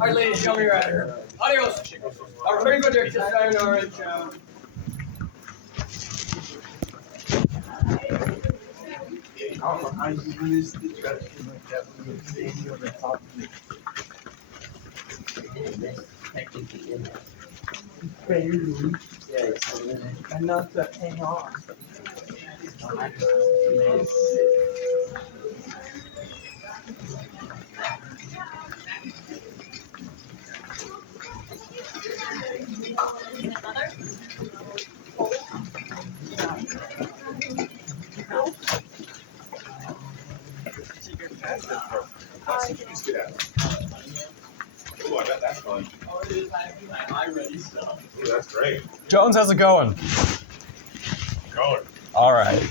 Alright, ladies, show me right here. Adios. Arriba, Dextra, Sayanara, Ciao. I used the question like that when you were standing on the top of it. Barely. Enough to hang on. Oh, I bet that's fun. Ooh, that's great. Jones, how's it going? Going. All right.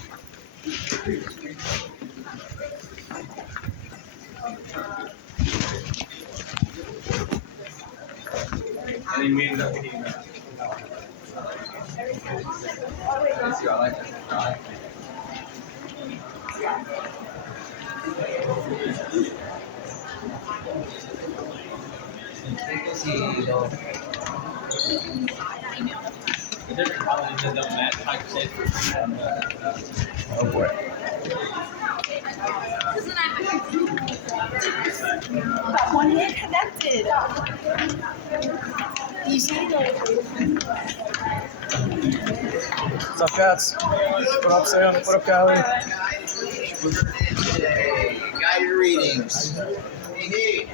Any means that we need. Oh boy. Got one hand connected. You see What's up, cats? What up, Sam? What up, Callie? Guided readings. Hey.